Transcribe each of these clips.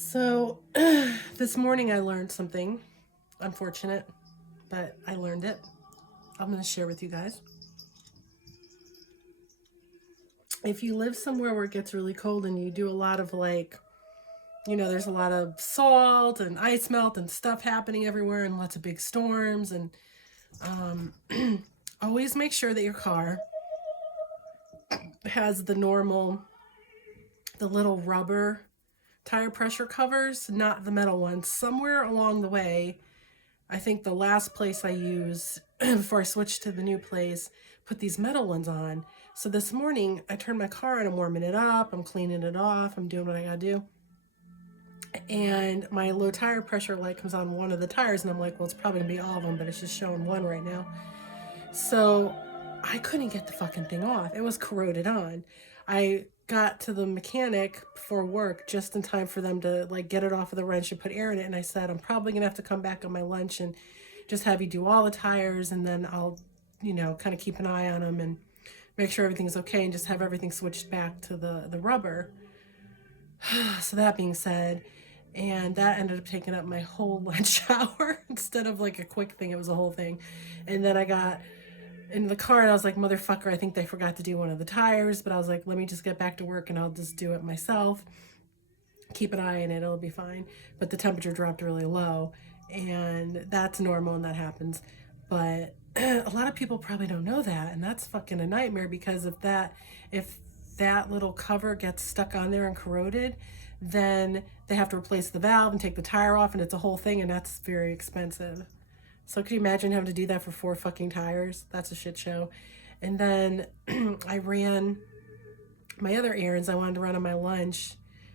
So this morning I learned something. Unfortunate, but I learned it. I'm going to share with you guys. If you live somewhere where it gets really cold and you do a lot of there's a lot of salt and ice melt and stuff happening everywhere and lots of big storms and always make sure that your car has the little rubber tire pressure covers, not the metal ones. Somewhere along the way, I think the last place I used before I switched to the new place put these metal ones on. So this morning I turned my car on, I'm warming it up, I'm cleaning it off, I'm doing what I gotta do. And my low tire pressure light comes on one of the tires and I'm like, well, it's probably gonna be all of them, but it's just showing one right now. So I couldn't get the fucking thing off. It was corroded on. I got to the mechanic before work just in time for them to get it off of the wrench and put air in it. And I said, I'm probably gonna have to come back on my lunch and just have you do all the tires, and then I'll, kind of keep an eye on them and make sure everything's okay and just have everything switched back to the rubber. So that being said, and that ended up taking up my whole lunch hour. Instead of like a quick thing, it was a whole thing. And then I got in the car and I was like, motherfucker, I think they forgot to do one of the tires, but I was like, let me just get back to work and I'll just do it myself. Keep an eye on it, it'll be fine. But the temperature dropped really low, and that's normal and that happens. But a lot of people probably don't know that, and that's fucking a nightmare, because if that little cover gets stuck on there and corroded, then they have to replace the valve and take the tire off, and it's a whole thing, and that's very expensive. So could you imagine having to do that for 4 fucking tires? That's a shit show. And then I ran my other errands I wanted to run on my lunch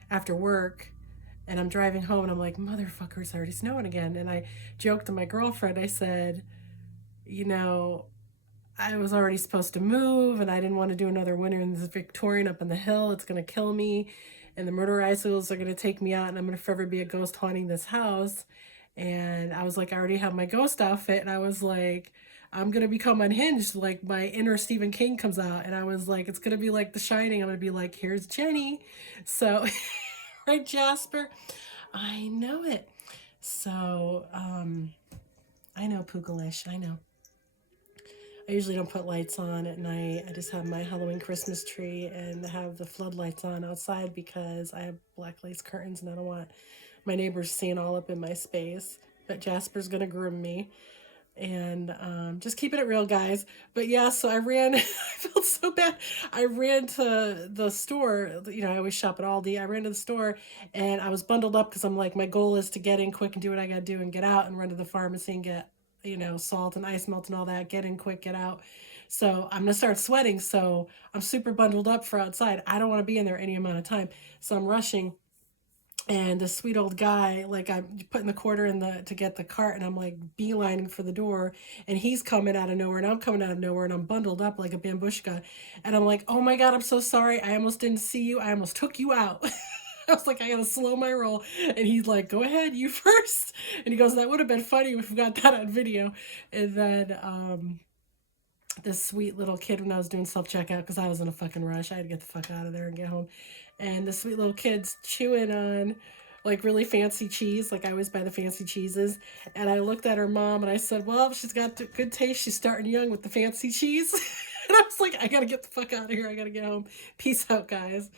after work, and I'm driving home and I'm like, motherfucker, it's already snowing again. And I joked to my girlfriend, I said, I was already supposed to move and I didn't want to do another winter in this Victorian up in the hill. It's going to kill me. And the motorizers are going to take me out and I'm going to forever be a ghost haunting this house. And I was like, I already have my ghost outfit. And I was like, I'm going to become unhinged. Like my inner Stephen King comes out. And I was like, it's going to be like The Shining. I'm going to be like, here's Jenny. So, right, Jasper? I know it. So, I know, Poogalish. I know. I usually don't put lights on at night. I just have my Halloween Christmas tree and have the floodlights on outside because I have black lace curtains and I don't want my neighbors seeing all up in my space. But Jasper's gonna groom me. And just keeping it real, guys. But yeah, so I ran. I felt so bad. I ran to the store. I always shop at Aldi. I ran to the store and I was bundled up because I'm like, my goal is to get in quick and do what I gotta do and get out and run to the pharmacy and get salt and ice melt and all that, get in quick, get out. So I'm gonna start sweating. So I'm super bundled up for outside. I don't want to be in there any amount of time. So I'm rushing. And the sweet old guy, like I'm putting the quarter to get the cart, and I'm like beelining for the door, and he's coming out of nowhere, and I'm coming out of nowhere, and I'm bundled up like a bambushka, and I'm like, oh my god, I'm so sorry, I almost didn't see you, I almost took you out. I was like, I gotta slow my roll. And he's like, go ahead, you first. And he goes, that would have been funny if we got that on video. And then this sweet little kid, when I was doing self-checkout, because I was in a fucking rush, I had to get the fuck out of there and get home. And the sweet little kid's chewing on like really fancy cheese. Like I always buy the fancy cheeses. And I looked at her mom and I said, well, she's got good taste. She's starting young with the fancy cheese. And I was like, I gotta get the fuck out of here. I gotta get home. Peace out, guys.